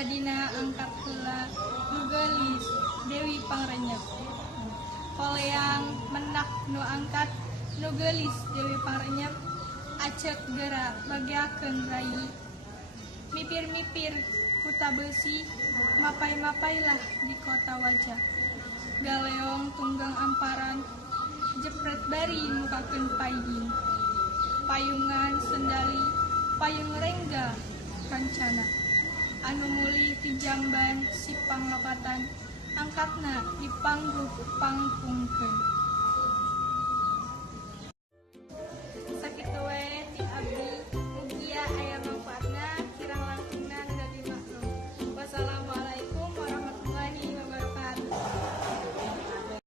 Sadina angkat heula nugelis Dewi Pangrenyep. Koleang menak nu angkat nugelis Dewi Pangrenyep acek geura bagiakeun rai. Mipir-mipir kuta besi mapai-mapailah di kota wajah. Galeong tunggang amparan jepret bari mukakeun paiding. Payungan sendali payung rengga kancana. Anu muli ti jamban si panglokatan angkatna dipangguh pangpungkeun.